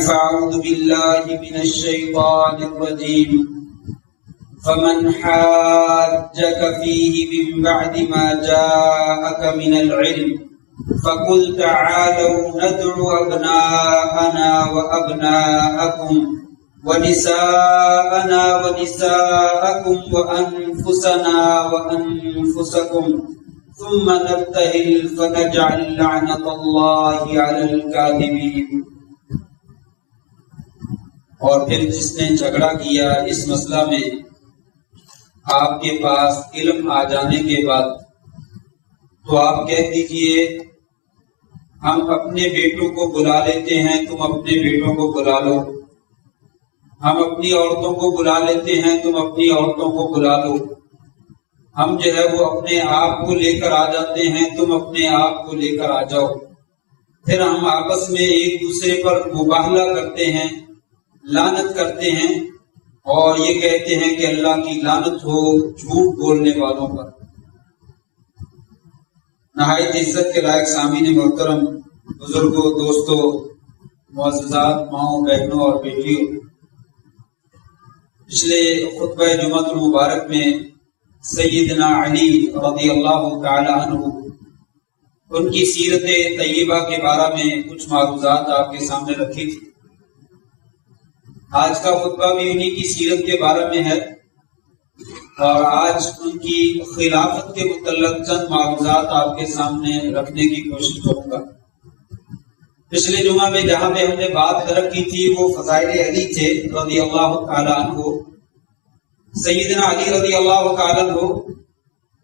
فأعوذ بالله من الشيطان الرجيم فمن حاجك فيه من بعد ما جاءك من العلم فقل تعالوا ندعو أبناءنا وأبناءكم ونساءنا ونساءكم وأنفسنا وأنفسكم ثم نبتهل فنجعل لعنة الله على الكاذبين۔ اور پھر جس نے جھگڑا کیا اس مسئلہ میں آپ کے پاس علم آ جانے کے بعد تو آپ کہہ دیجئے ہم اپنے بیٹوں کو بلا لیتے ہیں، تم اپنے بیٹوں کو بلا لو، ہم اپنی عورتوں کو بلا لیتے ہیں، تم اپنی عورتوں کو بلا لو، ہم جو ہے وہ اپنے آپ کو لے کر آ جاتے ہیں، تم اپنے آپ کو لے کر آ جاؤ۔ پھر ہم آپس میں ایک دوسرے پر مباہلہ کرتے ہیں، لعنت کرتے ہیں اور یہ کہتے ہیں کہ اللہ کی لعنت ہو جھوٹ بولنے والوں پر۔ نہایت عزت کے لائق سامعین محترم، بزرگوں، دوستوں، معززات، ماؤں، بہنوں اور بیٹیوں، پچھلے خطبہ جمعۃ المبارک میں سیدنا علی رضی اللہ تعالی عنہ ان کی سیرت طیبہ کے بارے میں کچھ معروضات آپ کے سامنے رکھی تھی۔ آج کا خطبہ بھی انہی کی سیرت کے بارے میں ہے اور آج ان کی خلافت کے متعلق چند معروضات آپ کے سامنے رکھنے کی کوشش کروں گا۔ پچھلے جمعہ میں جہاں پہ ہم نے بات رکھی تھی وہ فضائل علی تھے رضی اللہ تعالیٰ عنہ۔ سیدنا علی رضی اللہ تعالیٰ عنہ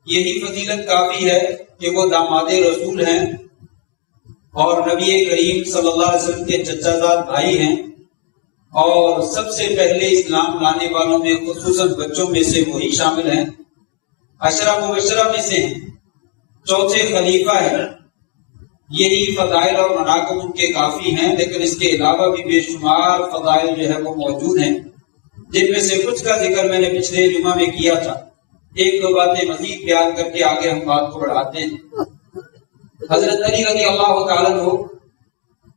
یہی فضیلت کافی ہے کہ وہ داماد رسول ہیں اور نبی کریم صلی اللہ علیہ وسلم کے چچا زاد بھائی ہیں اور سب سے پہلے اسلام لانے والوں میں خصوصاً بچوں میں سے وہی شامل ہیں، عشرہ مبشرہ میں سے ہیں، چوتھے خلیفہ ہیں۔ یہی فضائل اور مناقب ان کے کافی ہیں، لیکن اس کے علاوہ بھی بے شمار فضائل جو ہے وہ موجود ہیں، جن میں سے کچھ کا ذکر میں نے پچھلے جمعہ میں کیا تھا۔ ایک دو باتیں مزید بیان کر کے آگے ہم بات کو بڑھاتے ہیں۔ حضرت علی رضی اللہ تعالیٰ عنہ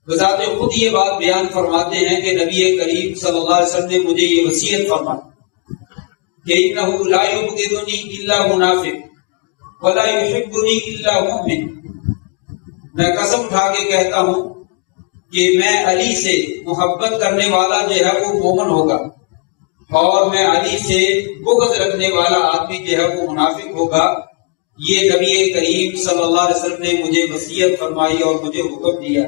بذات خود یہ بات بیان فرماتے ہیں کہ نبی کریم صلی اللہ علیہ وسلم نے مجھے یہ وصیت فرمائی کہ انہ لا یبغضنی الا منافق ولا یحبنی الا مؤمن۔ میں قسم اٹھا کے کہتا ہوں کہ میں علی سے محبت کرنے والا جو ہے وہ مومن ہوگا اور میں علی سے بغض رکھنے والا آدمی جو ہے وہ منافق ہوگا۔ یہ نبی کریم صلی اللہ علیہ وسلم نے مجھے وصیت فرمائی اور مجھے حکم دیا۔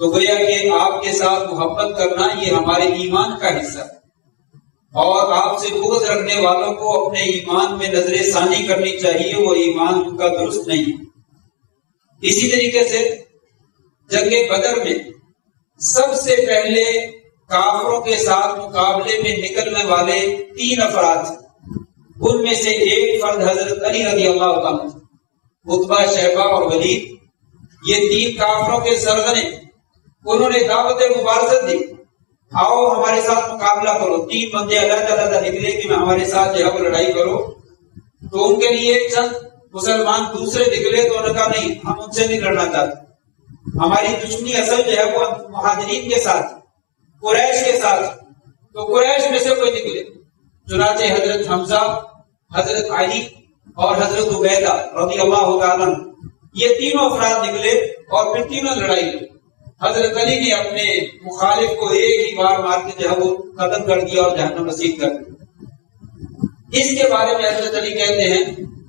تو گویا کہ آپ کے ساتھ محبت کرنا یہ ہمارے ایمان کا حصہ ہے اور آپ سے بغض رکھنے والوں کو اپنے ایمان میں نظر ثانی کرنی چاہیے، وہ ایمان ان کا درست نہیں ہے۔ اسی طریقے سے جنگ بدر میں سب سے پہلے کافروں کے ساتھ مقابلے میں نکلنے والے 3 افراد تھے، ان میں سے ایک فرد حضرت علی رضی اللہ عنہ، عتبہ، شیبہ اور ولید۔ یہ 3 کافروں کے سرغنے انہوں نے دعوت مبارزت دی، آؤ ہمارے ساتھ مقابلہ کرو۔ 3 بندے علیحدہ علیحدہ نکلے کہ ہمارے ساتھ جو ہے وہ لڑائی کرو۔ تو ان کے لیے چند مسلمان دوسرے نکلے تو انہوں نے کہا نہیں، ہم ان سے نہیں لڑنا چاہتے، ہماری دشمنی اصل جو ہے وہ مہاجرین کے ساتھ، قریش کے ساتھ۔ تو قریش میں سے کوئی نکلے، چنانچہ حضرت حمزہ، حضرت علی اور حضرت عبیدہ رضی اللہ تعالیٰ یہ تینوں افراد نکلے اور پھر تینوں لڑائی ہوئی۔ حضرت علی نے اپنے مخالف کو ایک ہی بار مار کے جو ہے وہ ختم کر دیا اور جہنم نصیب کر دیا۔ اس کے بارے میں حضرت علی کہتے ہیں،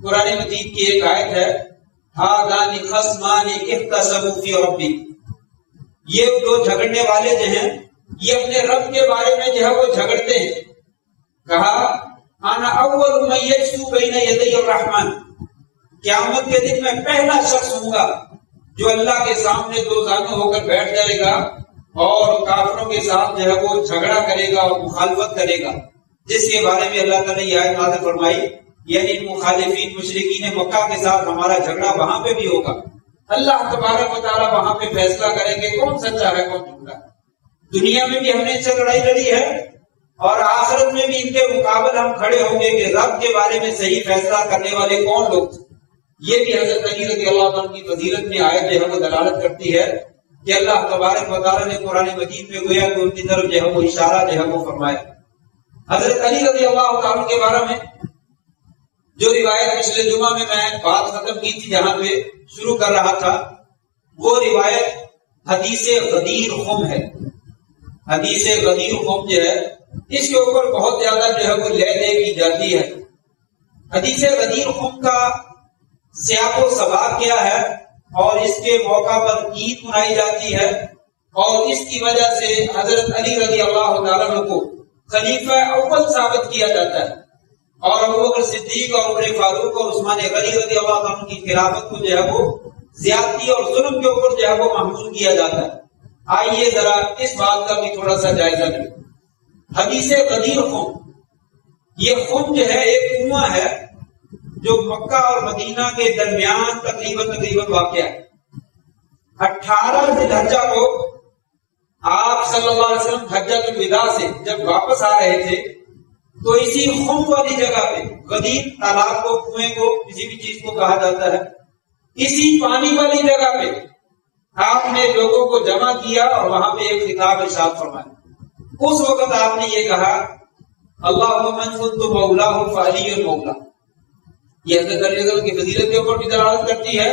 قرآن مجید کی ایک آیت ہے، ہذان خصمان اختصموا فی ربی، یہ 2 جھگڑنے والے جو ہیں یہ اپنے رب کے بارے میں جو ہے وہ جھگڑتے ہیں۔ کہا انا اول من یجثو بین یدی الرحمن، قیامت کے دن میں پہلا شخص ہوں گا جو اللہ کے سامنے 2 زانو ہو کر بیٹھ جائے گا اور کافروں کے ساتھ جو ہے وہ جھگڑا کرے گا اور مخالفت کرے گا، جس کے بارے میں اللہ تعالیٰ نے یہ آیت نازل فرمائی، یعنی مخالفین مشرکین مکہ کے ساتھ ہمارا جھگڑا وہاں پہ بھی ہوگا۔ اللہ تبارک و تعالیٰ وہاں پہ فیصلہ کریں گے کون سچا ہے کون جھوٹا ہے۔ دنیا میں بھی ہم نے ان سے لڑائی لڑی ہے اور آخرت میں بھی ان کے مقابل ہم کھڑے ہوں گے کہ رب کے بارے میں صحیح فیصلہ کرنے والے کون لوگ تھے۔ یہ بھی حضرت علی رضی اللہ عنہ کی فضیلت میں آیت جو ہے وہ دلالت کرتی ہے۔ کہ اللہ تبارک و تعالیٰ نے قرآن مجید میں گویا کہ ان کی طرف جو ہے وہ اشارہ جو ہے وہ فرمایا۔ حضرت علی رضی اللہ تعالیٰ کے بارے میں جو روایت پچھلے جمعہ میں بات ختم کی تھی، جہاں پہ شروع کر رہا تھا، وہ روایت حدیث غدیر خم ہے۔ حدیث غدیر خم جو ہے اس کے اوپر بہت زیادہ جو ہے وہ لے کی جاتی ہے۔ حدیث غدیر خم کا سیاق و سباق کیا ہے اور اس کے موقع پر عید منائی جاتی ہے، اور اس کی وجہ سے حضرت علی رضی اللہ تعالیٰ عنہ کو خلیفہ اول ثابت کیا جاتا ہے، اور ابوبکر صدیق اور عمر فاروق اور عثمان غنی رضی اللہ عنہ کی خلافت کو جو ہے وہ زیادتی اور ظلم کے اوپر جو ہے وہ محمول کیا جاتا ہے۔ آئیے ذرا اس بات کا بھی تھوڑا سا جائزہ لیں۔ حدیث غدیر خم، یہ خم جو ہے ایک کنواں ہے جو مکہ اور مدینہ کے درمیان تقریباً واقع ہے۔ 18 ذی الحجہ کو آپ صلی اللہ علیہ وسلم حجۃ الوداع سے جب واپس آ رہے تھے تو اسی خم والی جگہ پہ، غدیر تالاب کو، کنویں کو، کسی بھی چیز کو کہا جاتا ہے، اسی پانی والی جگہ پہ آپ نے لوگوں کو جمع کیا اور وہاں پہ ایک خطاب ارشاد فرمایا۔ اس وقت آپ نے یہ کہا، اللہم من کنت مولاہ فعلی المولا۔ یہ حضرت علی رضی اللہ کی فضیلت کے اوپر بھی دلالت کرتی ہے،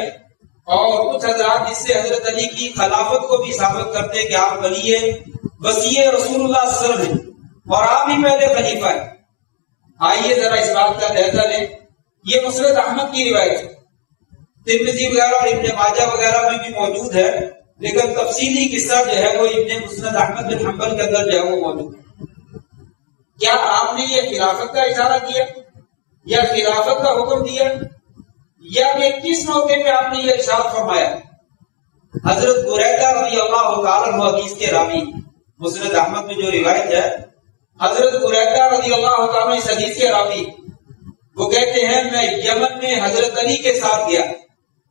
اور کچھ حضرات اس سے حضرت علی کی خلافت کو بھی ثابت کرتے ہیں کہ آپ ولی وسیع رسول اللہ صلی اللہ علیہ وسلم ہیں اور آپ ہی پہلے خلیفہ ہیں۔ آئیے ذرا اس بات کا جائزہ لیں۔ یہ مسند احمد کی روایت ہے، ترمذی وغیرہ اور ابن ماجہ وغیرہ میں بھی موجود ہے، لیکن تفصیلی قصہ جو ہے وہ ابن مسند احمد بن حنبل کے اندر جو ہے وہ موجود ہے۔ کیا آپ نے یہ خلافت کا اشارہ کیا یا خلافت کا حکم دیا، یا کہ کس موقع پہ آپ نے یہ ارشاد فرمایا؟ حضرت بریدہ رضی اللہ تعالیٰ عنہ حدیث کے راوی، مسند احمد میں جو روایت ہے، حضرت بریدہ رضی اللہ تعالیٰ عنہ اس حدیث کے راوی، وہ کہتے ہیں میں یمن میں حضرت علی کے ساتھ گیا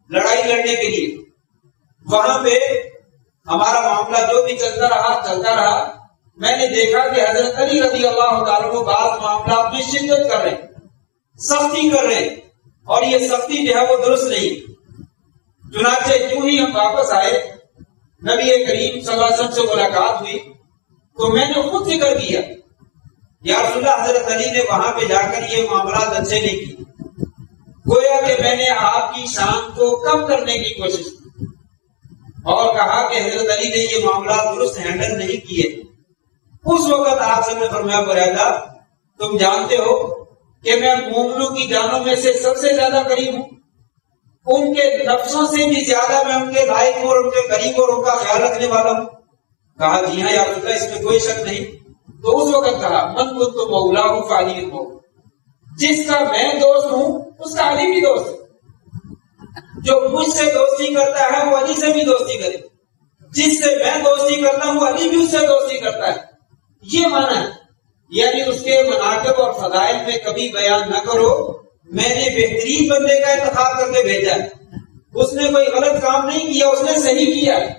لڑائی لڑنے کے لیے۔ وہاں پہ ہمارا معاملہ جو بھی چلتا رہا، میں نے دیکھا کہ حضرت علی رضی اللہ تعالیٰ عنہ بعض معاملات میں شدت کر رہے ہیں، سختی کر رہے ہیں، اور یہ سختی جو ہے وہ درست نہیں۔ چنانچہ جو ہی ہم واپس آئے، نبی کریم صلی اللہ علیہ وسلم سے ملاقات ہوئی تو میں نے خود ذکر کیا، یا رسول اللہ، حضرت علی نے وہاں پہ جا کر یہ معاملات اچھے نہیں کیے، گویا کہ میں نے آپ کی شان کو کم کرنے کی کوشش کی، اور کہا کہ حضرت علی نے یہ معاملات درست ہینڈل نہیں کیے۔ اس وقت آپ سے نے فرمایا، بریدہ تم جانتے ہو کہ میں مومنوں کی جانوں میں سے سب سے زیادہ قریب ہوں، ان کے نفسوں سے بھی زیادہ میں ان کے لائق اور ان کے قریب اور ان کا خیال رکھنے والا ہوں۔ کہا جی ہاں یا رسول اللہ، اس میں کوئی شک نہیں۔ تو اس وقت کہا، من کنت مولاہ فعلی المولا، جس کا میں دوست ہوں اس کا علی بھی دوست ہے، جو مجھ سے دوستی کرتا ہے وہ علی سے بھی دوستی کرے، جس سے میں دوستی کرتا ہوں علی بھی اس سے دوستی کرتا ہے۔ یہ معنی ہے، یعنی اس کے مناقب اور فضائل میں کبھی بیان نہ کرو، میں نے بہترین بندے کا انتخاب کر کے بھیجا ہے، اس نے کوئی غلط کام نہیں کیا، اس نے صحیح کیا ہے۔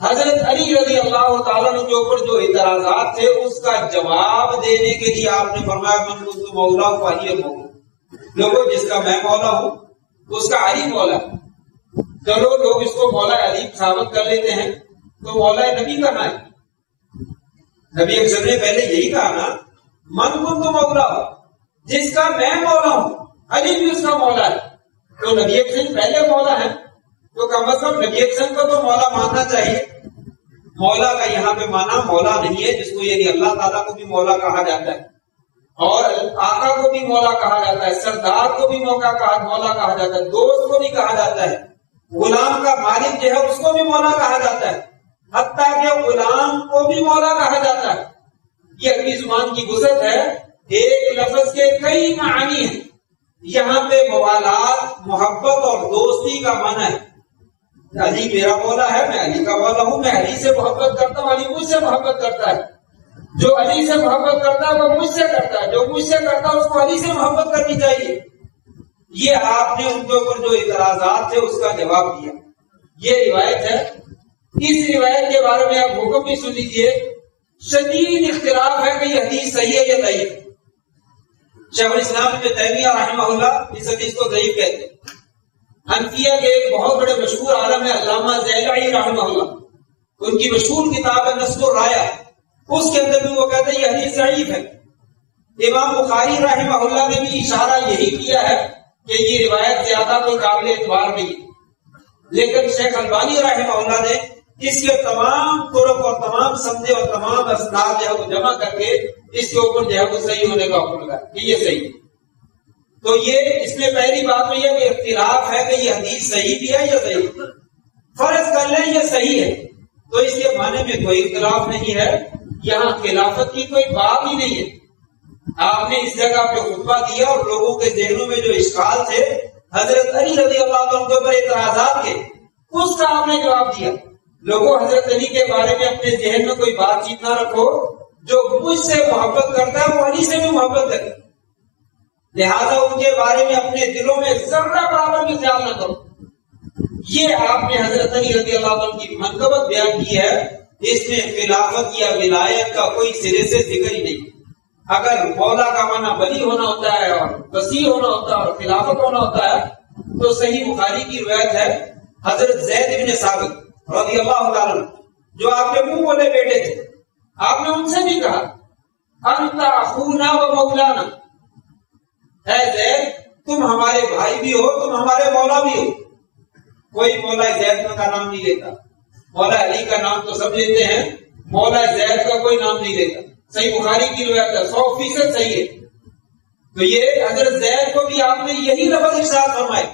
حضرت علی رضی اللہ تعالیٰ عنہ کے اوپر جو اعتراضات تھے اس کا جواب دینے کے لیے آپ نے فرمایا، من کنت مولا فعلی المولا، لوگوں جس کا میں مولا ہوں اس کا علی مولا ہے۔ چلو لوگ اس کو مولا علی ثابت کر لیتے ہیں، تو مولا نبی کہاں ہے؟ نبی اکثر نے پہلے یہی کہا نا، من کنت مولا، جس کا میں مولا ہوں علی بھی اس کا مولا ہے۔ تو نبی اکثر پہلے مولا ہے، تو کم از کم نبی اکثر کو تو مولا ماننا چاہیے۔ مولا کا یہاں پہ مانا مولا نہیں ہے جس کو یعنی اللہ تعالیٰ کو بھی مولا کہا جاتا ہے، اور آقا کو بھی مولا کہا جاتا ہے، سردار کو بھی مولا کہا جاتا ہے، دوست کو بھی کہا جاتا ہے، غلام کا مالک جو ہے اس کو بھی مولا کہا جاتا ہے، حتیٰ کہ غلام کو بھی مولا کہا جاتا ہے۔ یہ عربی زبان کی وسعت ہے، ایک لفظ کے کئی معنی ہیں۔ یہاں پہ موالات، محبت اور دوستی کا معنی ہے، علی میرا مولا ہے، میں علی کا مولا ہوں، میں علی سے محبت کرتا ہوں، علی مجھ سے محبت کرتا ہے، جو علی سے محبت کرتا ہے وہ مجھ سے کرتا ہے، جو مجھ سے کرتا ہے اس کو علی سے محبت کرنی چاہیے۔ یہ آپ نے ان کے اوپر جو اعتراضات تھے اس کا جواب دیا۔ یہ روایت ہے، اس روایت کے بارے میں آپ حکم بھی سن لیجیے، شدید اختلاف ہے کہ یہ حدیث صحیح ہے یا ضعیف ہے۔ شیخ الاسلام ابن تیمیہ رحمہ اللہ اس حدیث کو ضعیف کہتے ہیں۔ حنفیہ کے ایک بہت بڑے مشہور عالم ہے علامہ زیلعی رحمہ اللہ، ان کی مشہور کتاب ہے نسل الرایا، اس کے اندر بھی وہ کہتے ہیں یہ حدیث ضعیف ہے۔ امام بخاری رحمہ اللہ نے بھی اشارہ یہی کیا ہے کہ یہ روایت زیادہ کوئی قابل اعتبار نہیں ہے، لیکن شیخ البانی رحمہ اللہ نے اس کے تمام طرق اور تمام سندیں اور تمام اسناد جو ہے وہ جمع کر کے اس کے اوپر جو ہے وہ صحیح ہونے کا حکم لگا کہ یہ صحیح ہے۔ تو یہ اس میں پہلی بات تو یہ کہ اختلاف ہے کہ یہ حدیث صحیح بھی ہے یا صحیح ہے۔ فرض کر لیں یہ صحیح ہے تو اس کے معنی میں کوئی اختلاف نہیں ہے، یہاں خلافت کی کوئی بات ہی نہیں ہے۔ آپ نے اس جگہ پہ خطبہ دیا اور لوگوں کے ذہنوں میں جو اشکال تھے، حضرت علی رضی اللہ عنہ کے اوپر اعتراضات تھے، اس کا آپ نے جواب دیا۔ لوگوں حضرت علی کے بارے میں اپنے ذہن میں کوئی بات چیت نہ رکھو، جو مجھ سے محبت کرتا ہے وہ علی سے بھی محبت کرے، لہذا ان کے بارے میں اپنے دلوں میں ذرہ برابر بھی خیال نہ کرو۔ یہ آپ نے حضرت علی رضی اللہ عنہ کی منقبت بیان کی ہے، اس میں خلافت یا ولایت کا کوئی سرے سے ذکر ہی نہیں۔ اگر مولا کا معنی ولی ہونا ہوتا ہے اور وسیع ہونا ہوتا ہے اور خلافت ہونا ہوتا ہے تو صحیح بخاری کی روایت ہے، حضرت زید بن ثابت رضی اللہ تعالیٰ جو آپ کے منہ بولے بیٹے تھے، آپ نے ان سے بھی کہا انت اخونا و مولانا، اے زید تم ہمارے بھائی بھی ہو، تم ہمارے مولا بھی ہو۔ کوئی مولا زید کا نام نہیں لیتا، مولا علی کا نام تو سب لیتے ہیں، مولا زید کا کوئی نام نہیں لیتا۔ صحیح بخاری کی روایت ہے، 100% صحیح ہے۔ تو یہ حضرت زید کو بھی آپ نے یہی لفظ ارشاد فرمائے،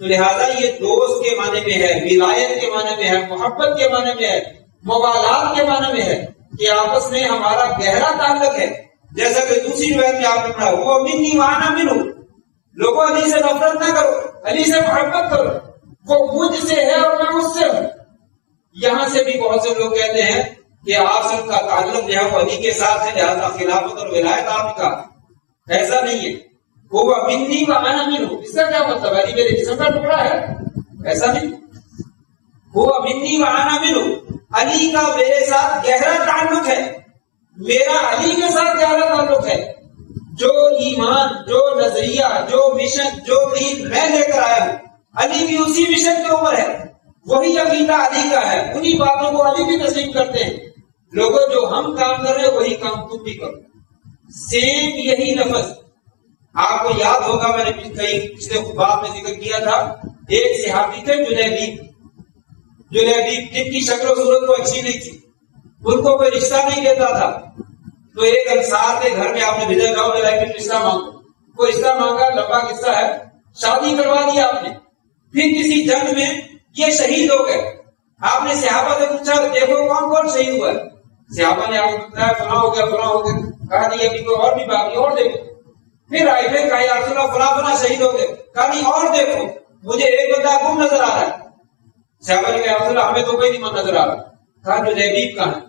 تو لہذا یہ دوست کے معنی میں ہے، ولایت کے معنی میں ہے، محبت کے معنی میں ہے، موالات کے معنی میں ہے کہ آپس میں ہمارا گہرا تعلق ہے۔ جیسا کہ دوسری روایت میں آپ نے پڑھا وہ منی وانا منہ، لوگوں علی سے نفرت نہ کرو، علی سے محبت کرو، وہ مجھ سے ہے اور میں اس سے ہوں۔ یہاں سے بھی بہت سے لوگ کہتے ہیں کہ آپ سب کا تعلق جو ہے وہ علی کے ساتھ ہے، لہذا خلافت اور ولایت آپ کا، ایسا نہیں ہے۔ وہ منی وانا منہ، اس کا کیا مطلب ہے؟ علی میرے جسم کا ٹکڑا ہے، ایسا نہیں۔ وہ منی وانا منہ، علی کا میرے ساتھ گہرا تعلق ہے، میرا علی کے ساتھ گہرا تعلق ہے۔ جو ایمان، جو نظریہ، جو مشن، جو دین میں لے کر آیا ہوں، علی بھی اسی مشن کے اوپر ہے، وہی عقیدہ علی کا ہے، انہی باتوں کو علی بھی تسلیم کرتے ہیں۔ لوگوں جو ہم کام کر رہے ہیں وہی کام تم بھی کرو، سیم یہی لفظ۔ آپ کو یاد ہوگا میں نے کئی پچھلے خطبات میں ذکر کیا تھا، ایک صحابی تھے جلیبیب، جن کی شکل و صورت کو اچھی نہیں تھی، ان کو کوئی رشتہ نہیں دیتا تھا، تو ایک انصار کے گھر میں آپ نے بھیجا جاؤ جلیبیب رشتہ مانگو، وہ رشتہ مانگا، لمبا قصہ ہے، شادی کروا دیا آپ نے۔ پھر کسی جنگ میں یہ شہید ہو گئے، آپ نے صحابہ سے پوچھا دیکھو کون کون شہید ہوا ہے، صحابہ نے آپ کو بتایا فلاں ہو گیا فلاں ہو گیا، کہا نہیں ابھی کوئی اور بھی باقی، اور دیکھو۔ پھر آئے پھر کہا یا رسول اللہ فلاں فلاں شہید ہو گئے، کہا نہیں اور دیکھو، مجھے ایک بندہ گم نظر آ رہا ہے۔ صحابہ نے کہا یا رسول اللہ ہمیں تو کوئی نہیں نظر آ رہا، کہا جلیبیب کہاں ہے؟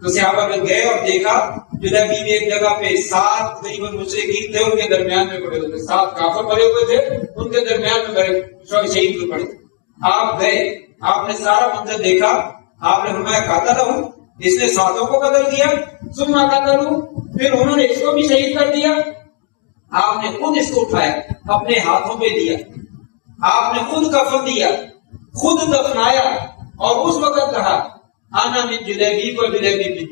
تو صحابہ نے گئے اور دیکھا جلیبیب ایک جگہ پہ 7 تقریباً مشرکین تھے، ان کے درمیان میں پڑے ہوئے تھے، 7 کافر پڑے ہوئے تھے، ان کے درمیان میں شہید ہوئے پڑے۔ آپ گئے، آپ نے سارا منظر دیکھا، آپ نے فرمایا قاتل ہوں، اس نے 7 کو قتل کیا، ثم قتلوا، پھر انہوں نے اس کو بھی شہید کر دیا۔ آپ نے خود اس کو اٹھایا، اپنے ہاتھوں پہ دیا، آپ نے خود کفن دیا، خود دفنایا، اور اس وقت کہا آنا من جلیبیب و جلیبیب،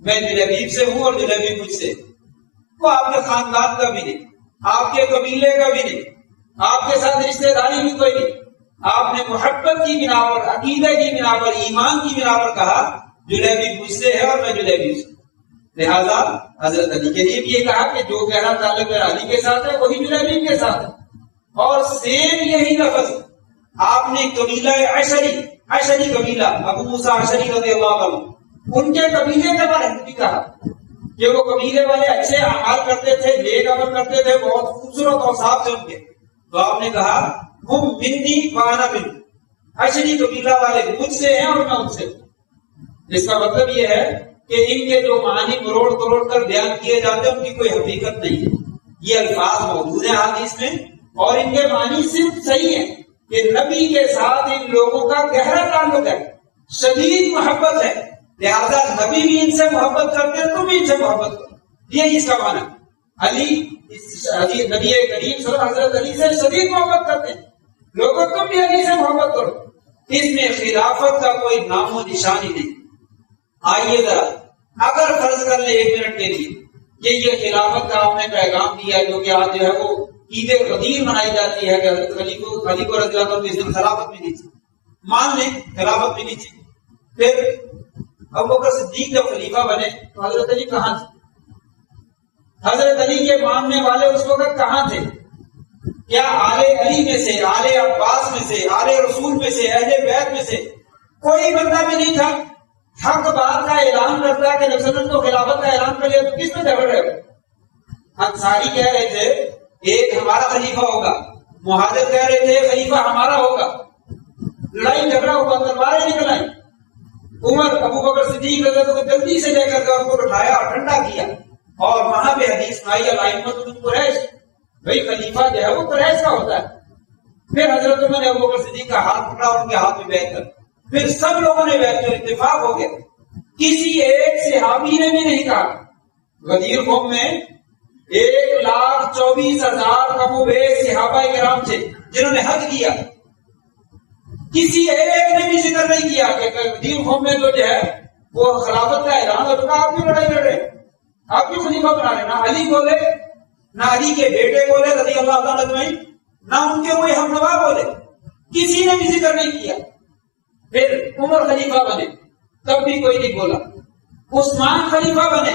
میں جلیبیب سے ہوں اور جلیبیب مجھ سے۔ وہ آپ کے خاندان کا بھی نہیں، آپ کے قبیلے کا بھی نہیں، آپ کے ساتھ رشتہ داری بھی کوئی نہیں، آپ نے محبت کی بنا پر، عقیدہ کی بنا پر، ایمان کی بنا پر کہا جلیبیب مجھ سے ہے اور میں جلیبیب سے۔ لہذا حضرت علی کے لیے بھی یہ کہا کہ جو گہرا تعلق میرا علی کے ساتھ ہے وہی جلیبیب کے ساتھ ہے۔ اور سیم یہی لفظ آپ نے قبیلہ عشری قبیلہ ابو موسیٰ عشری رضی اللہ عنہ، ان کے قبیلے کے بارے میں بھی کہا کہ وہ قبیلے والے اچھے اعمال کرتے تھے، نیک عمل کرتے تھے، بہت خوبصورت اور صاف تھے ان کے، تو آپ نے کہا ہم منی وانا من، عشری قبیلہ والے مجھ سے ہیں اور میں ان سے ہوں۔ اس کا مطلب یہ ہے کہ ان کے جو معنی کروڑ کروڑ کر بیان کیے جاتے ہیں ان کی کوئی حقیقت نہیں ہے، یہ الفاظ موجود ہیں حدیث میں، اور ان کے معنی صرف صحیح ہیں کہ نبی کے ساتھ ان لوگوں کا گہرا تعلق ہے، شدید محبت ہے، لہذا نبی بھی ان سے محبت کرتے ہیں، تم بھی ان سے محبت کرو، یہ اس کا معنی۔ علی نبی کریم صلی اللہ علیہ وسلم حضرت علی سے شدید محبت کرتے ہیں، لوگوں تم بھی علی سے محبت کرو۔ اس میں خلافت کا کوئی نام و نشان ہی نہیں۔ آئیے ذرا اگر فرض کر لیں 1 منٹ کے لیے کہ یہ خلافت کا آپ نے پیغام دیا جو کہ آج جو ہے وہ عید غدیر منائی جاتی ہے کہ حضرت خلیفہ کو رضی اللہ عنہ اس دن خلافت ملی تھی، مان لیں خلافت ملی تھی، پھر ابوبکر صدیق جب خلیفہ بنے تو حضرت علی کہاں تھے؟ حضرت علی کے ماننے والے اس وقت کہاں تھے؟ کیا آل علی میں سے، آل عباس میں سے، آل رسول میں سے، اہل بیت میں سے کوئی بندہ بھی نہیں تھا حق بات کا اعلان کرتا ہے کہ نبی صلی اللہ علیہ وسلم کو خلافت کا اعلان کر لیا؟ تو کس میں جھگڑ رہے ہو؟ انصاری کہہ رہے تھے ایک ہمارا خلیفہ ہوگا، مہاجر کہہ رہے تھے خلیفہ ہمارا ہوگا، لڑائی جھگڑا ہوا، تلواریں نکل آئیں۔ عمر ابوبکر صدیق رضی اللہ عنہ کو جلدی سے لے کر کے ان کو اٹھایا اور ٹھنڈا کیا، اور وہاں پہ حدیث سنائی الائمۃ من قریش، بھائی خلیفہ جو ہے وہ قریش کا ہوتا ہے۔ پھر حضرت عمر نے ابوبکر صدیق کا ہاتھ پکڑا اور ان کے ہاتھ میں بیعت کر، پھر سب لوگوں نے بیعت کر، اتفاق ہو گیا۔ کسی ایک صحابی نے بھی نہیں کہا، غدیر قوم میں 1,24,000 کم و بیش صحابہ کرام تھے جنہوں نے حج کیا، کسی ایک نے بھی ذکر نہیں کیا کہ غدیر قوم میں جو ہے وہ خلافت کا اعلان ہو چکا، آپ کیوں لڑائی لڑ رہے، آپ کیوں خلیفہ بنا رہے؟ نہ علی بولے، نہ علی کے بیٹے بولے رضی اللہ تعالیٰ عنہ، نہ ان کے کوئی ہمنوا بولے، کسی نے بھی ذکر نہیں کیا۔ پھر عمر خلیفہ بنے تب بھی کوئی نہیں بولا، عثمان خلیفہ بنے،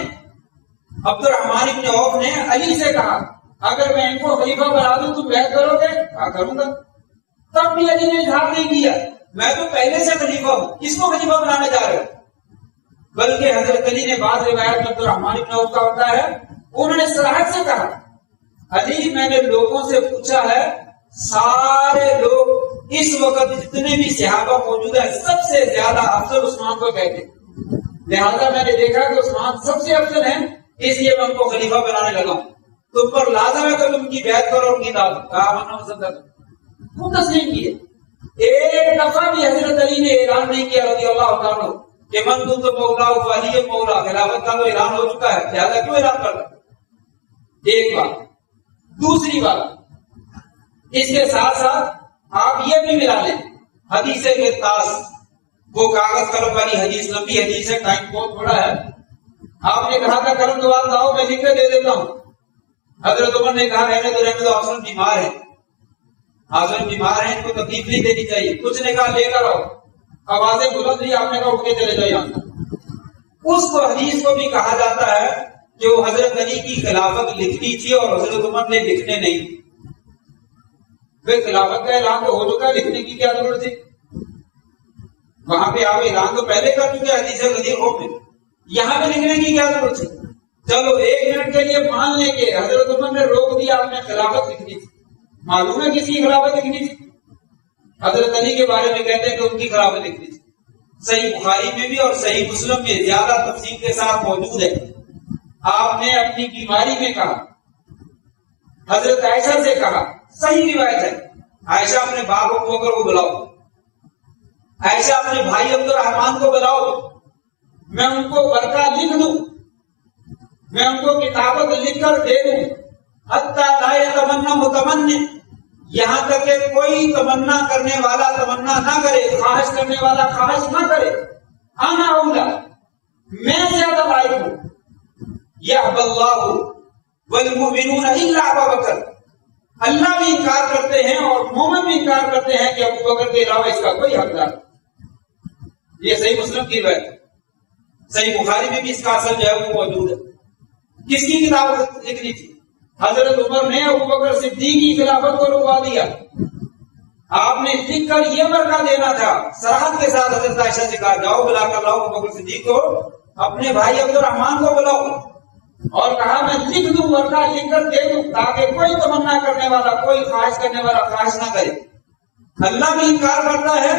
عبد الرحمن بن عوف نے علی سے کہا اگر میں ان کو خلیفہ بنا دوں تم بیعت کرو گے؟ کہا کروں گا، تب بھی علی نے اظہار نہیں کیا میں تو پہلے سے خلیفہ ہوں، کس کو خلیفہ بنانے جا رہے ہو؟ بلکہ حضرت علی نے بعض روایت میں عبد الرحمن بن عوف کا ہوتا ہے انہوں نے صراحت سے کہا علی میں نے لوگوں سے پوچھا ہے سارے لوگ اس وقت جتنے بھی صحابہ موجود ہیں سب سے زیادہ افضل عثمان کو کہتے ہیں، لہذا میں نے دیکھا کہ عثمان سب سے افضل ہیں، اس لیے میں ان کو خلیفہ بنانے لگا ہوں، تم پر لازم ہے کہ تم کی بیعت کرو اور ان کی اطاعت کرو۔ وہ تسلیم کیے۔ ایک دفعہ بھی حضرت علی نے اعلان نہیں کیا رضی اللہ تعالیٰ کہ من کنت مولا فعلی مولا، خلافت کا تو اعلان ہو چکا ہے لہذا کیوں اعلان کرتا؟ ایک بات۔ دوسری بات، اس کے ساتھ ساتھ آپ یہ بھی ملا لیں حدیث قرطاس، وہ کاغذ قلم والی حدیث، لمبی حدیث ہے، ٹائم بہت تھوڑا ہے۔ آپ نے کہا تھا کرم دعا لاؤ میں لکھ کے دے دیتا ہوں، حضرت عمر نے کہا رہنے دو افسر بیمار ہے، حاضر بیمار ہیں ان کو تکلیف نہیں دینی چاہیے، کچھ نے کہا لے کر آؤ، آوازیں بلند ہوئی، آپ نے کہا اٹھ کے چلے جاؤ یہاں سے۔ اس کو حدیث کو بھی کہا جاتا ہے کہ وہ حضرت علی کی خلافت لکھنی تھی اور حضرت عمر نے لکھنے نہیں، پھر خلافت کا اعلان تو ہو چکا، لکھنے کی کیا ضرورت تھی؟ وہاں پہ آپ اعلان تو پہلے کر چکے حدیث غدیر قوم میں، یہاں پہ لکھنے کی کیا ضرورت تھی؟ چلو 1 منٹ کے لیے مان لیں کہ حضرت عمر نے روک دیا، آپ نے خلافت لکھنی تھی، معلوم ہے کسی کی خلافت لکھنی تھی؟ حضرت علی کے بارے میں کہتے ہیں کہ ان کی خلافت لکھنی تھی۔ صحیح بخاری میں بھی اور صحیح مسلم میں زیادہ تفصیل کے ساتھ موجود ہے۔ آپ نے اپنی بیماری میں کہا، حضرت عائشہ سے کہا، صحیح روایت ہے، عائشہ اپنے باپ ابو بکر کو بلاؤ، عائشہ اپنے بھائی عبد الرحمن کو بلاؤ، میں ان کو برقع لکھ دوں، میں ان کو کتابت لکھ کر دے دوں، حتی لا یتمنی متمنی، یہاں تک کہ کوئی تمنا کرنے والا تمنا نہ کرے، خواہش کرنے والا خواہش نہ کرے، انا اولا، میں زیادہ لائق ہوں، یحب اللہ والمؤمنون الا ابا بکر، اللہ بھی انکار کرتے ہیں اور مومن بھی انکار کرتے ہیں کہ ابو بکر کے علاوہ اس کا کوئی حقدار۔ یہ صحیح مسلم کی روایت، صحیح بخاری میں بھی اس کا اثر جو ہے وہ موجود ہے۔ کس کی کتاب لکھنی تھی؟ حضرت عمر نے ابو بکر صدیق کی خلافت کو رکوا دیا، آپ نے لکھ کر یہ برقع دینا تھا، صراحت کے ساتھ حضرت عائشہ سے کہا جاؤ بلا کر لاؤ ابو بکر صدیق کو، اپنے بھائی عبد الرحمن کو بلاؤ، اور کہا میں لکھ دوں، برقع لکھ کر دے دوں، تاکہ کوئی تمنا کرنے والا کوئی خواہش کرنے والا خواہش نہ کرے۔ اللہ بھی انکار کرتا ہے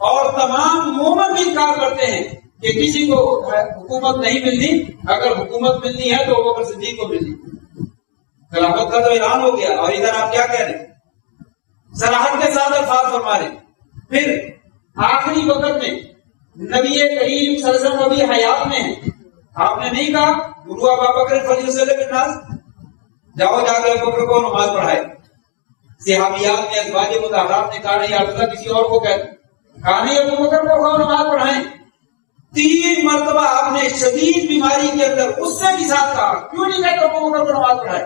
اور تمام مومن بھی انکار کرتے ہیں کہ کسی کو حکومت نہیں ملتی، اگر حکومت ملنی ہے تو ابو بکر صدیق کو ملنی۔ خلافت کا تو اعلان ہو گیا اور ادھر آپ کیا کہہ رہے ہیں؟ صراحت کے ساتھ الفاظ فرما رہے۔ پھر آخری وقت میں نبی کریم صلی اللہ علیہ وسلم ابھی حیات میں ہیں، آپ نے نہیں کہا گرو ابا بکر فلیصلی بالناس، جاؤ جا کر ابو بکر کو نماز پڑھائے۔ صحابیات میں ازواج مطہرات نے کہا نہیں، آپ کسی اور کو کہتے، کہا نہیں ابو بکر کو نماز پڑھائیں. 3 مرتبہ آپ نے شدید بیماری کے اندر اس سے بھی ساتھ کہا کیوں نہیں کہتے ابو بکر کو نماز پڑھائے,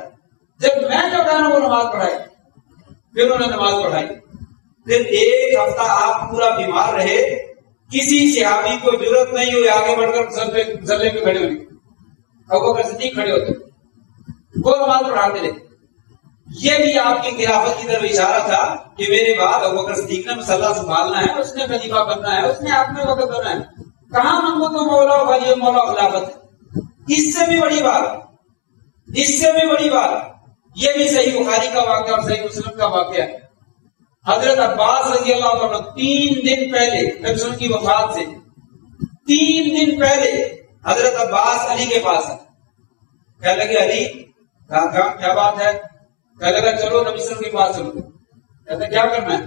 جب میں جو کہا وہ نماز پڑھائے. پھر انہوں نے نماز پڑھائی. پھر 1 ہفتہ آپ پورا بیمار رہے, کسی صحابی کو ضرورت نہیں ہوئی آگے بڑھ کر مسلے پہ کھڑے ہوئے. ابو بکر صدیق کھڑے ہوتے, وہ نماز پڑھاتے رہے. یہ بھی آپ کی خلافت کی طرف اشارہ تھا کہ میرے بعد ابو بکر صدیق نے مسلح سنبھالنا ہے, اس نے خلیفہ بننا ہے, اس نے اپنے وقت بننا ہے. کہاں منگو تو مولا ولی مولا خلافت. اس سے بھی بڑی بات, اس سے بھی بڑی بات, یہ بھی صحیح بخاری کا واقعہ اور صحیح مسلم کا واقعہ ہے. حضرت عباس رضی اللہ عنہ 3 دن پہلے نبی صلی اللہ علیہ وسلم کی وفات سے 3 دن پہلے حضرت عباس علی کے پاس ہے. کہنے لگے علی, کہا کیا بات ہے؟ کہنے لگا چلو نبی صلی اللہ علیہ وسلم کے پاس چلو. کہتے کیا کرنا ہے؟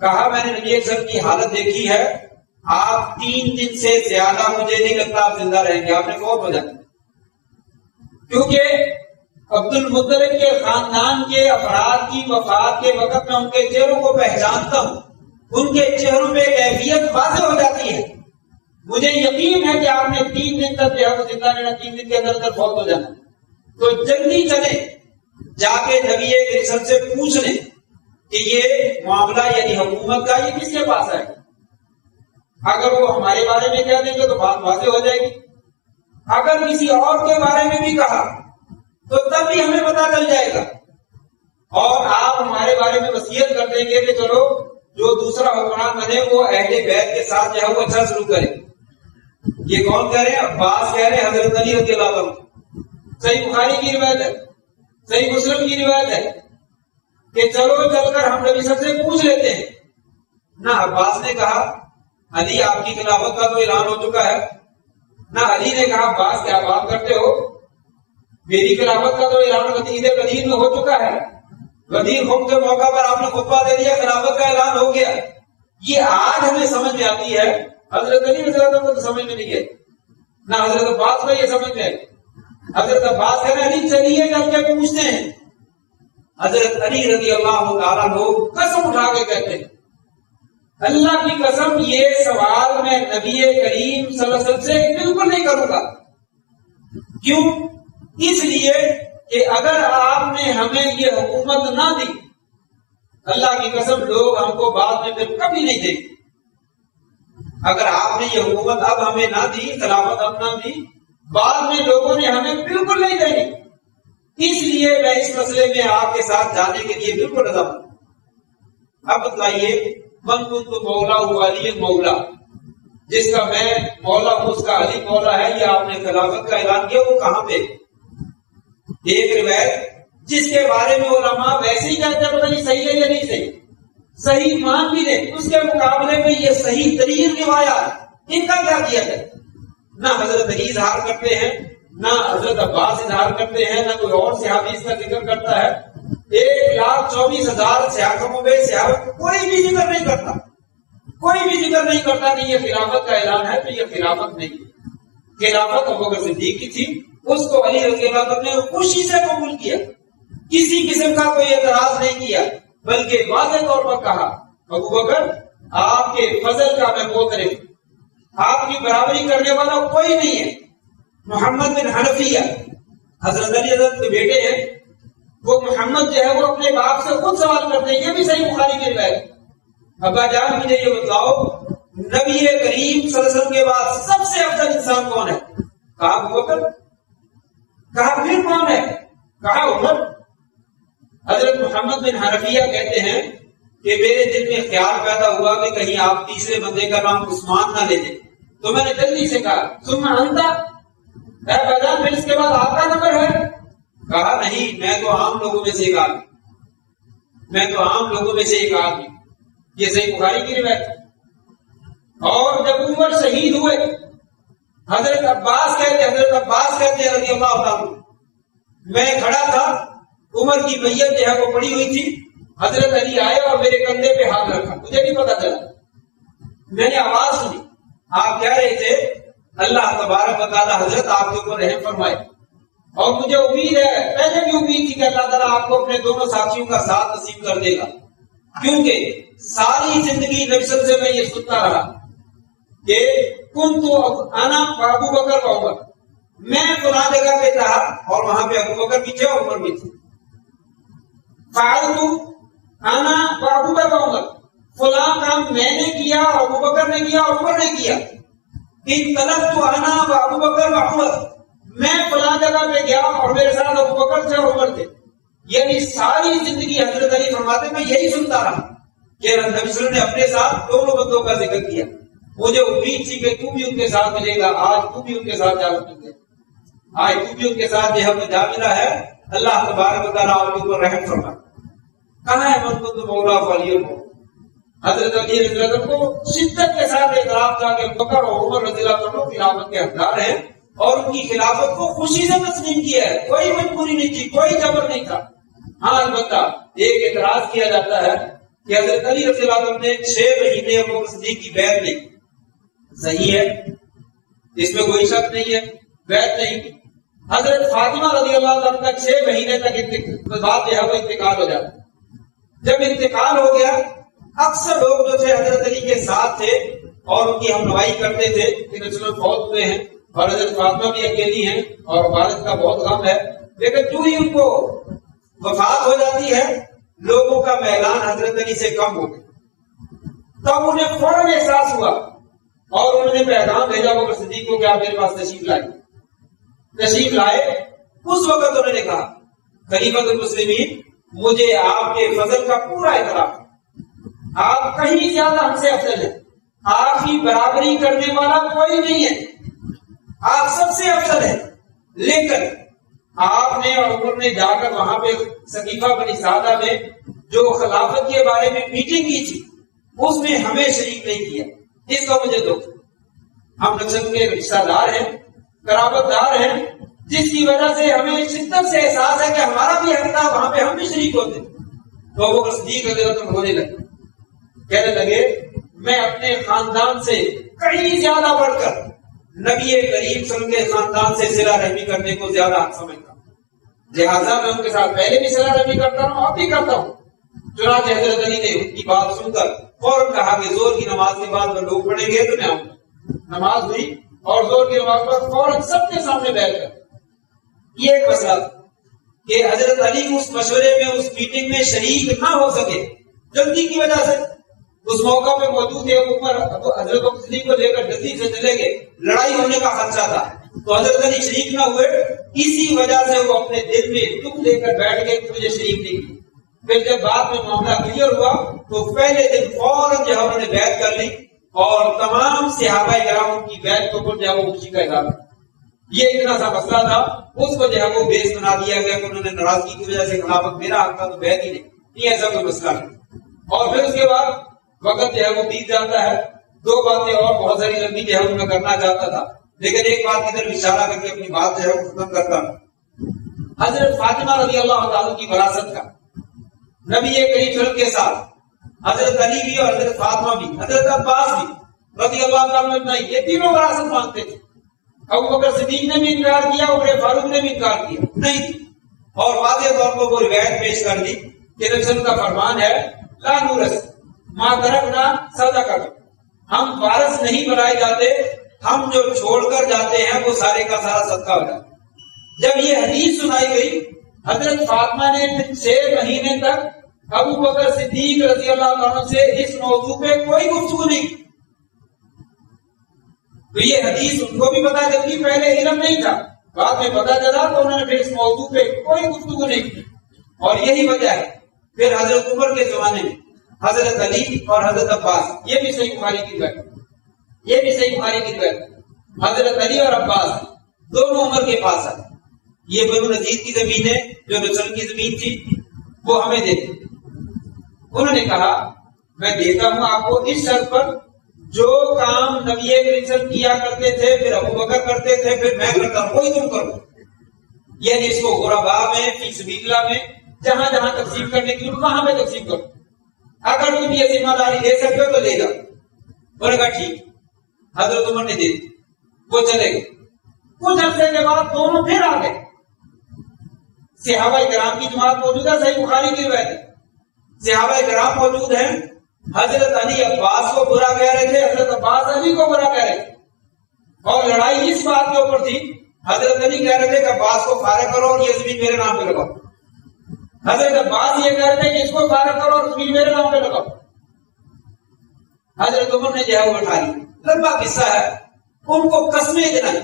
کہا میں نے نبی صلی اللہ علیہ وسلم کی حالت دیکھی ہے, آپ 3 دن سے زیادہ مجھے نہیں لگتا آپ زندہ رہیں گے, آپ نے بہت وجہ. کیونکہ عبد المطلب کے خاندان کے افراد کی وفات کے وقت میں ان کے چہروں کو پہچانتا ہوں, ان کے چہروں پہ کیفیت واضح ہو جاتی ہے. مجھے یقین ہے کہ آپ نے 3 دن تک جو ہے وہ زندہ رہنا, 3 دن کے اندر اندر فوت ہو جانا. تو جلدی چلے جا کے نبی کریم سے پوچھ لیں کہ یہ معاملہ یعنی حکومت کا یہ کس کے پاس ہے. اگر وہ ہمارے بارے میں کہہ دیں گے تو بات واضح ہو جائے گی. اگر کسی اور کے بارے میں بھی کہا تو تب بھی ہمیں پتا چل جائے گا. اور آپ ہمارے بارے میں وصیت کر دیں گے کہ چلو جو دوسرا حکمران بنے وہ اہل بیت کے ساتھ جو ہے وہ اچھا سلوک کرے. یہ کون کہہ رہے ہیں؟ عباس کہہ رہے ہیں, حضرت علی رضی اللہ عنہ. صحیح بخاری کی روایت ہے, صحیح مسلم کی روایت ہے کہ چلو چل کر ہم نبی سب سے پوچھ لیتے ہیں. نہ عباس نے کہا علی آپ کی خلافت کا تو اعلان ہو چکا ہے, نہ علی نے کہا عباس کیا بات کرتے ہو, میری خلافت کا تو اعلان عید غدیر میں ہو چکا ہے, غدیر قوم کے موقع پر آپ نے خطبہ دے دیا, خلافت کا اعلان ہو گیا. یہ آج ہمیں سمجھ میں آتی ہے, حضرت علی رضی اللہ عنہ کو تو سمجھ میں نہیں ہے, نہ حضرت عباس کو یہ سمجھ میں ہے. حضرت عباس کہہ رہے علی چلیے جب کے پوچھتے ہیں. حضرت علی رضی اللہ تعالیٰ لوگ قسم اٹھا کے کہتے ہیں اللہ کی قسم یہ سوال میں نبی کریم صلی اللہ علیہ وسلم سے بالکل نہیں کروں گا. کیوں؟ اس لیے کہ اگر آپ نے ہمیں یہ حکومت نہ دی, اللہ کی قسم لوگ ہم کو بعد میں پھر کبھی نہیں دیں گے. اگر آپ نے یہ حکومت اب ہمیں نہ دی, خلافت اب نہ دی, بعد میں لوگوں نے ہمیں بالکل نہیں دینی. اس لیے میں اس مسئلے میں آپ کے ساتھ جانے کے لیے بالکل رضا ہوں. اب بتائیے من کنت مولا ہوا علی مولا, جس کا میں مولا ہوں اس کا علی مولا ہے. یہ آپ نے خلافت کا اعلان کیا, وہ کہاں پہ؟ ایک روایت جس کے بارے میں علماء ویسے ہی کہتے ہیں پتہ نہیں صحیح ہے یا نہیں صحیح, صحیح مان بھی لیں, اس کے مقابلے میں یہ صحیح ترین روایات ان کا کیا کیا جائے؟ نہ حضرت علی اظہار کرتے ہیں, نہ حضرت عباس اظہار کرتے ہیں, نہ کوئی اور صحابی اس کا ذکر کرتا ہے. 1,24,000 صحابوں میں صحابہ کوئی بھی ذکر نہیں کرتا, کوئی بھی ذکر نہیں کرتا کہ یہ خلافت کا اعلان ہے. تو یہ خلافت نہیں, خلافت ابوبکر صدیق کی تھی, اس کو علی رضی اللہ عنہ نے خوشی سے قبول کیا, کسی قسم کا کوئی اعتراض نہیں کیا, بلکہ واضح طور پر کہا ابوبکر آپ کے فضل کا میں پوتر ہوں, آپ کی برابری کرنے والا کوئی نہیں ہے. محمد بن حنفیہ حضرت علی حضرت کے بیٹے ہیں, وہ محمد جو ہے وہ اپنے باپ سے خود سوال کرتے ہیں. یہ بھی صحیح بخاری کی روایت. ابا جان مجھے یہ بتاؤ نبی کریم صلی اللہ علیہ وسلم کے بعد سب سے افضل انسان کون ہے؟ کہا ابوبکر. کہا پھر کون ہے؟ کہا عمر. حضرت محمد بن حنفیہ کہتے ہیں کہ میرے دل میں خیال پیدا ہوا کہ کہیں آپ تیسرے بندے کا نام عثمان نہ لے دیں, تو میں نے جلدی سے کہا ثم انت, اے بجان پھر اس کے بعد آپ کا نمبر ہے؟ کہا نہیں, میں تو عام لوگوں میں سے ایک آدمی, میں تو عام لوگوں میں سے ایک آدمی. یہ صحیح بخاری کی روایت. اور جب عمر شہید ہوئے, حضرت عباس کہتے ہیں رضی اللہ عنہ, میں کھڑا تھا, عمر کی میت جو ہے وہ پڑی ہوئی تھی, حضرت علی آئے اور میرے کندھے پہ ہاتھ رکھا, مجھے نہیں پتا چلا, میں نے آواز سنی, آپ کہہ رہے تھے اللہ تبارک و تعالی حضرت آپ کے اوپر رحم فرمائے. اور مجھے امید ہے, پہلے بھی امید تھی کہ اللہ تعالیٰ آپ کو اپنے دونوں ساتھیوں کا ساتھ نصیب کر دے گا. کیونکہ ساری زندگی نبی صلی اللہ علیہ وسلم سے میں یہ سنتا رہا کہ کن تو انا ابو بکر و عمر، میں فلاں جگہ پہ تھا اور وہاں پہ ابو بکر بھی تھے اور عمر بھی تھے. فعلت انا ابو بکر و عمر، فلاں کام میں نے کیا اور ابو بکر نے کیا اور عمر نے کیا. انطلقت انا ابو بکر و عمر، میں فلاں جگہ پہ گیا اور میرے ساتھ ابو بکر تھے اور عمر تھے. یعنی ساری زندگی حضرت علی فرماتے میں یہی سنتا رہا کہ نبی صلی اللہ علیہ وسلم نے اپنے ساتھ دونوں بندوں کا ذکر کیا. مجھے امید تھی کہ تو بھی ان کے ساتھ ملے گا، آج تو بھی ان کے ساتھ جا سکتے، آج تو بھی ان کے ساتھ جو ہمیں جا ملا ہے. اللہ تبارک و تعالیٰ آپ کے اوپر رحم فرمائے. کہاں ہے من کنت مولا فعلی کو؟ حضرت علی رضی اللہ عنہ کو شدت کے ساتھ اعتراف تھا کہ بکر اور عمر رضی اللہ عنہ خلافت کے حقدار ہیں اور ان کی خلافت کو خوشی سے تسلیم کیا ہے، کوئی مجبوری نہیں تھی، کوئی جبر نہیں تھا. ہاں البتہ ایک اعتراض کیا جاتا ہے کہ حضرت علی رضی اللہ عنہ نے 6 مہینے ابو بکر صدیق کی بیعت نہیں. صحیح ہے، اس میں کوئی شک نہیں ہے، بیعت نہیں. حضرت فاطمہ رضی اللہ عنہ کا 6 مہینے تک بعد وہ انتقال ہو جاتا. جب انتقال ہو گیا اکثر لوگ جو تھے حضرت علی کے ساتھ تھے اور ان کی ہمنوائی کرتے تھے کہ رسول فوت ہوئے ہیں اور حضرت فاطمہ بھی اکیلی ہیں اور والد کا بہت غم ہے. لیکن جو ہی ان کو وفات ہو جاتی ہے لوگوں کا میلان حضرت علی سے کم ہو گیا. تب انہیں فوراً احساس ہوا اور انہوں نے پیغام بھیجا ابو بکر صدیق کو کہ آپ میرے پاس تشریف لائے. تشریف لائے. اس وقت انہوں نے کہا خلیفۃ المسلمین مجھے آپ کے فضل کا پورا اعتراف، آپ کہیں زیادہ ہم سے افضل ہیں، آپ کی برابری کرنے والا کوئی نہیں ہے، آپ سب سے افضل ہیں. لیکن آپ نے اور عمر نے جا کر وہاں پہ سقیفہ بنی سعدہ میں جو خلافت کے بارے میں میٹنگ کی تھی اس میں ہمیں شریک نہیں کیا. اس کا مجھے دکھ، ہم نسل کے رشتہ دار ہیں، قرابت دار ہیں، جس کی وجہ سے ہمیں شدت سے احساس ہے کہ ہمارا بھی حق تھا، وہاں پہ ہم بھی شریک ہوتے. تو ابو بکر صدیق رضی اللہ عنہ رونے لگے، کہنے لگے میں اپنے خاندان سے کہیں زیادہ بڑھ کر نبی کریم صلی اللہ علیہ وسلم کے خاندان سے صلہ رحمی کرنے کو زیادہ حق سمجھتا ہوں، لہٰذا میں ان کے ساتھ پہلے بھی صلہ رحمی کرتا ہوں، اب بھی کرتا ہوں. چنانچہ حضرت علی نے ان کی بات سن کر فوراً کہا کہ زور کی نماز کے بعد میں لوگ پڑھیں گے تو میں آؤں. نماز ہوئی اور زور کی نماز پر فوراً سب کے سامنے بیٹھ کر یہ ایک مسئلہ کہ حضرت علی اس مشورے میں اس میٹنگ میں شریک نہ ہو سکے جلدی کی وجہ سے. اس موقع پہ موجود تھے اوپر حضرت ابو صدیق کو لے کر جلدی سے چلے گئے، لڑائی ہونے کا خدشہ تھا تو حضرت علی شریک نہ ہوئے. اسی وجہ سے وہ اپنے دل میں دکھ لے کر بیٹھ گئے کہ مجھے شریک نہیں کی. پھر جب بعد میں معاملہ کلیئر ہوا تو پہلے دن فوراً جو انہوں نے بیعت کر لی اور تمام صحابہ کرام کی بیعت کو جو ہے وہ خوشی کا اظہار. یہ اتنا سا مسئلہ تھا، اس کو جو ہے وہ بیس بنا دیا گیا کہ انہوں نے ناراضگی کی وجہ سے خلافت میرا حق تھا تو بیعت ہی نہیں. یہ ایسا کوئی مسئلہ نہیں. اور پھر اس کے بعد وقت جو ہے وہ بیت جاتا ہے. 2 باتیں اور بہت ساری لمبی جو ہے میں کرنا چاہتا تھا لیکن ایک بات کی طرف اشارہ کر کے اپنی بات جو ہے وہ ختم کرتا ہوں. حضرت فاطمہ رضی اللہ تعالیٰ کی وراثت کا نبی کریم صلی اللہ علیہ وسلم کے ساتھ حضرت علی بھی اور حضرت فاطمہ بھی حضرت عباس بھی رضی اللہ تعالیٰ یہ تینوں وراثت مانگتے تھے. ابو بکر صدیق نے بھی انکار کیا، عمر فاروق نے بھی انکار کیا نہیں تھی اور واضح طور پر وہ روایت پیش کر دی کہ نبی صلی اللہ علیہ وسلم کا فرمان ہے لا نورث ما ترکنا صدقہ، ہم وارث نہیں بنائے جاتے، ہم جو چھوڑ کر جاتے ہیں وہ سارے کا سارا صدقہ ہو جاتا. جب یہ حدیث سنائی گئی حضرت فاطمہ نے 6 مہینے تک ابو بکر صدیق رضی اللہ عنہ سے اس موضوع پہ کوئی گفتگو نہیں کی. تو یہ حدیث ان کو بھی پتا چلی، پہلے علم نہیں تھا، بعد میں پتا چلا تو انہوں نے پھر اس موضوع پہ کوئی گفتگو نہیں کی. اور یہی وجہ ہے پھر حضرت عمر کے زمانے میں حضرت علی اور حضرت عباس، یہ بھی صحیح بخاری کی روایت، یہ بھی صحیح بخاری کی روایت، حضرت علی اور عباس دونوں عمر کے پاس آئے. یہ بنو نذیر کی زمین ہے جو نصر کی زمین تھی، وہ ہمیں دے دی. انہوں نے کہا میں دیتا ہوں آپ کو اس شرط پر جو کام نبی کریم کیا کرتے تھے پھر ابو بکر کرتے تھے پھر میں کرتا ہوں وہی تم کرو. یعنی اس کو غربا میں فی سبیل اللہ میں جہاں جہاں تقسیم کرنے کی وہاں پہ تقسیم کرو، اگر تم یہ ذمہ داری لے سکتے ہو تو لے جاؤ. انہوں نے کہا ٹھیک. حضرت عمر نے دے دی، وہ چلے گئے. کچھ عرصے کے بعد دونوں پھر آ گئے. صحابہ کرام کی جماعت موجودہ صحیح بخاری کی روایت ہے. صحابہ کرام موجود ہیں، حضرت علی عباس کو برا کہہ رہے تھے، حضرت عباس علی کو برا کہہ رہے تھے، اور لڑائی اس بات کے اوپر تھی، حضرت علی کہہ رہے تھے کہ عباس کو فارغ کرو اور یہ زمین میرے نام پہ لگاؤ، حضرت عباس یہ کہہ رہے تھے کہ اس کو فارغ کرو اور زمین میرے نام پہ لگاؤ، حضرت عمر نے جو ہے وہ اٹھا لی، لمبا قصہ ہے، ان کو قسمیں دلائی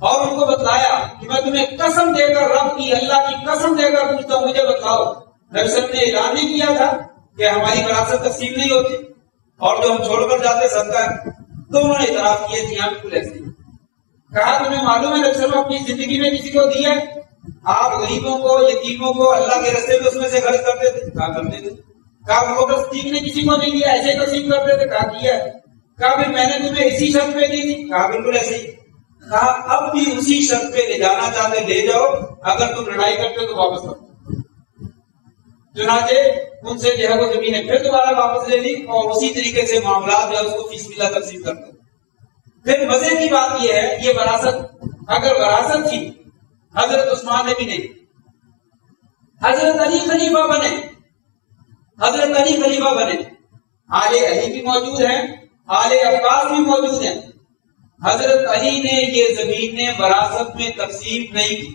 اور ان کو بتلایا کہ میں تمہیں قسم دے کر رب کی، اللہ کی قسم دے کر پوچھتا ہوں، مجھے بتلاؤ، نبی صلی اللہ علیہ وسلم نے اعلان نہیں کیا تھا کہ ہماری وراثت تقسیم نہیں ہوتی اور جو ہم چھوڑ کر جاتے صدقہ ہے، تو انہوں نے اعتراف کیے کہ بالکل ایسے ہی کہا، تمہیں معلوم ہے نبی صلی اللہ علیہ وسلم اپنی زندگی میں کسی کو دیا ہے؟ آپ غریبوں کو، یتیموں کو اللہ کے راستے میں اس میں سے خرچ کرتے تھے؟ کہا کرتے تھے۔ کہا ابو بکر صدیق نے کسی کو نہیں دیا، ایسے تقسیم کرتے تھے؟ کہا کیا ہے۔ کہا پھر میں نے تمہیں اسی شرط پہ دی تھی؟ کہا بالکل ایسے ہی۔ کہا اب بھی اسی شرط پہ لے جانا چاہتے لے جاؤ، اگر تم لڑائی کرتے تو واپس کرو۔ چنانچہ ان سے جو ہے وہ زمینیں پھر دوبارہ واپس لے لی اور اسی طریقے سے معاملات جو ہے اس کو فی سبیل اللہ تقسیم کرتے۔ پھر مزے کی بات یہ ہے، یہ وراثت اگر وراثت تھی، حضرت عثمان نے بھی نہیں، حضرت علی خلیفہ بنے، حضرت علی خلیفہ بنے، آل علی بھی موجود ہیں، آل عباس بھی موجود ہیں، حضرت علی نے یہ زمینیں وراثت میں تقسیم نہیں کی،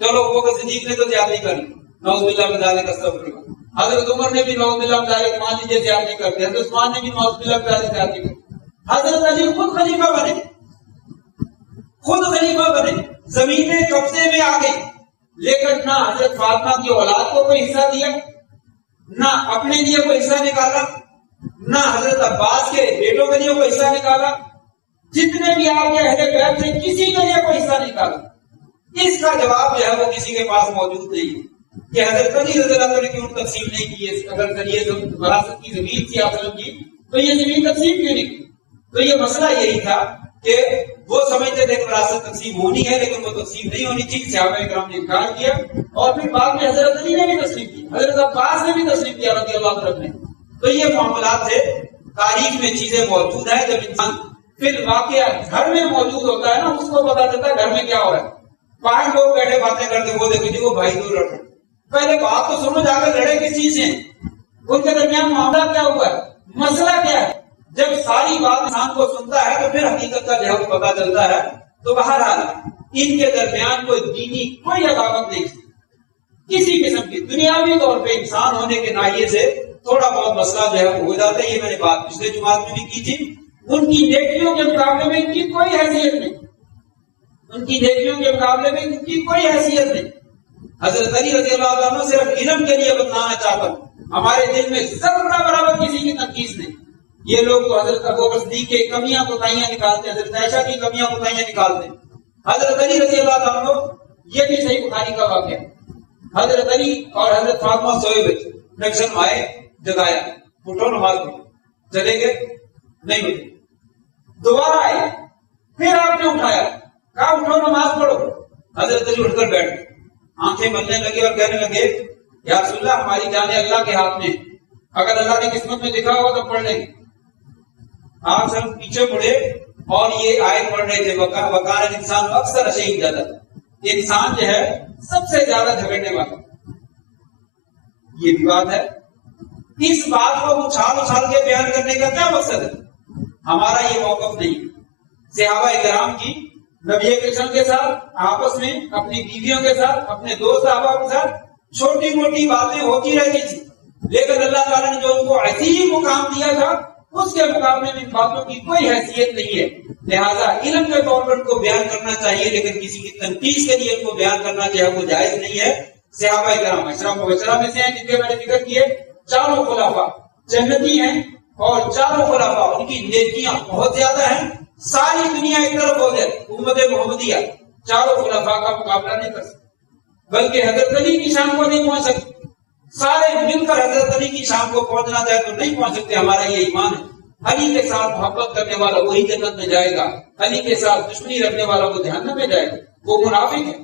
چلو ابو بکر صدیق نے تو زیادتی کر لی، نعوذ باللہ من ذالک، استغفر اللہ، حضرت عمر نے بھی نعوذ باللہ من ذالک مان لیجیے زیادتی کر دی، حضرت عثمان نے بھی نعوذ باللہ من ذالک زیادتی کر دی، حضرت علی خود خلیفہ بنے، خود خلیفہ بنے، زمینیں قبضے میں آ گئی، لیکن نہ حضرت فاطمہ کی اولاد کو کوئی حصہ دیا، نہ اپنے لیے کوئی حصہ نکالا، نہ حضرت عباس کے بیٹوں کے لیے کوئی حصہ نکالا، جتنے بھی آپ کے اہل بیت تھے کسی کے لیے کوئی حصہ نکالا۔ اس کا جواب جو ہے وہ کسی کے پاس موجود نہیں ہے کہ حضرت علی رضی اللہ عنہ نے کیوں تقسیم نہیں کی ہے، اگر یہ وراثت کی زمین تھی آپ کی تو یہ زمین تقسیم کیوں نہیں کی؟ تو یہ مسئلہ یہی تھا کہ وہ سمجھتے تھے کہ وراثت تقسیم ہونی ہے لیکن وہ تقسیم نہیں ہونی تھی، صحابہ کرام نے انکار کیا، اور پھر بعد میں حضرت علی نے بھی تسلیم کی، حضرت عباس نے بھی تسلیم کیا رضی اللہ عنہ نے۔ تو یہ معاملات سے تاریخ میں چیزیں موجود ہیں، جب انسان پھر واقعہ گھر میں موجود ہوتا ہے نا، اس کو پتا چلتا ہے گھر میں کیا ہو رہا ہے۔ 5 لوگ بیٹھے باتیں کرتے، وہ دیکھو جی وہ بھائی دور لڑ رہے، پہلے بات تو سنو، جا کر لڑے کس چیز سے، ان کے درمیان معاملہ کیا ہوا ہے، مسئلہ کیا ہے۔ جب ساری بات انسان کو سنتا ہے تو پھر حقیقت کا جو ہے وہ پتا چلتا ہے۔ تو بہرحال ان کے درمیان کوئی دینی کوئی عداوت نہیں تھی کسی قسم کی، دنیاوی طور پہ انسان ہونے کے ناحیے سے تھوڑا بہت مسئلہ جو ہے وہ ہو جاتا ہے۔ یہ میں نے بات پچھلے جمعات میں بھی کی تھی، ان کی نیکیوں کے مقابلے میں ان کی کوئی حیثیت نہیں، ان کی نیکیوں کے مقابلے میں ان کی کوئی حیثیت نہیں۔ حضرت علی رضی اللہ عنہ صرف علم کے لیے بتلانا چاہتا ہوں، ہمارے دل میں ذرہ برابر کسی کی تنقید نہیں۔ یہ لوگ تو حضرت ابوبکر صدیق کے کمیاں کوتاہیاں نکالتے ہیں، حضرت عائشہ کی کمیاں کوتاہیاں نکالتے ہیں، حضرت علی رضی اللہ عنہ، یہ بھی صحیح بخاری کا واقعہ، حضرت علی اور حضرت فاطمہ سوئے ہوئے تھے، نبی صلی اللہ علیہ وسلم آئے، جگایا، اٹھو نماز پڑھو، چلے گئے نہیں اٹھے، دوبارہ آئے، پھر آپ نے اٹھایا، کہا اٹھو نماز پڑھو، حضرت علی اٹھ کر بیٹھ گئے، آنکھیں ملنے لگے اور کہنے لگے یا رسول اللہ ہماری جانیں اللہ کے ہاتھ میں، اگر اللہ نے قسمت میں لکھا ہوا تو پڑھ لیں گے۔ آپ سب پیچھے مڑے اور یہ آیت پڑھ رہے تھے، وقار انسان اکثر شہید زیادہ، انسان جو ہے سب سے زیادہ جھگڑنے والا، یہ بھی بات ہے۔ اس بات کو اچھال اچھال کے بیان کرنے کا کیا مقصد ہے؟ ہمارا یہ موقف نہیں۔ صحابہ کرام کی نبی کریم کے ساتھ آپس میں، اپنی بیویوں کے ساتھ، اپنے دوست صحابہ کے ساتھ چھوٹی موٹی باتیں ہوتی رہتی تھی، لیکن اللہ تعالیٰ نے جو ان کو عظیم مقام دیا تھا اس کے مقابلے میں ان باتوں کی کوئی حیثیت نہیں ہے، لہذا علم کے طور پر ان کو بیان کرنا چاہیے، لیکن کسی کی تنقید کے لیے ان کو بیان کرنا جو ہے وہ جائز نہیں ہے۔ صحابہ کرام عشرہ مبشرہ میں سے ہیں، جن کے میں نے ذکر کیے، چاروں خلفاء جنتی ہیں، اور چاروں خلفاء ان کی نیکیاں بہت زیادہ ہیں، ساری دنیا ایک طرف ہو جائے، امت محمدیہ چاروں خلفاء کا مقابلہ نہیں کر سکتی، بلکہ حضرت علی کی شان کو نہیں پہنچ سکتی، سارے مل کر حضرت علی کی شان کو پہنچنا چاہے تو نہیں پہنچ سکتے۔ ہمارا یہ ایمان ہے، علی کے ساتھ محبت کرنے والا وہی جنت میں جائے گا، علی کے ساتھ دشمنی رکھنے والا وہ جہنم میں جائے گا، وہ منافق ہے۔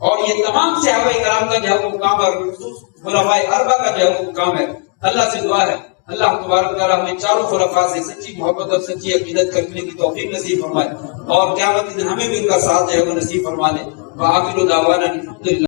اور یہ تمام صحابہ کرام کا جو ہے وہ مقام ہے، خلفائے اربعہ کا جو ہے وہ مقام ہے۔ اللہ سے دعا ہے اللہ تبارک و تعالیٰ ہمیں چاروں خلفاء سے سچی محبت اور سچی عقیدت کرنے کی توفیق نصیب فرمائے، اور قیامت کے دن ہمیں بھی ان کا ساتھ جو ہے وہ نصیب فرما لے۔ وآخر دعوانا الحمدللہ۔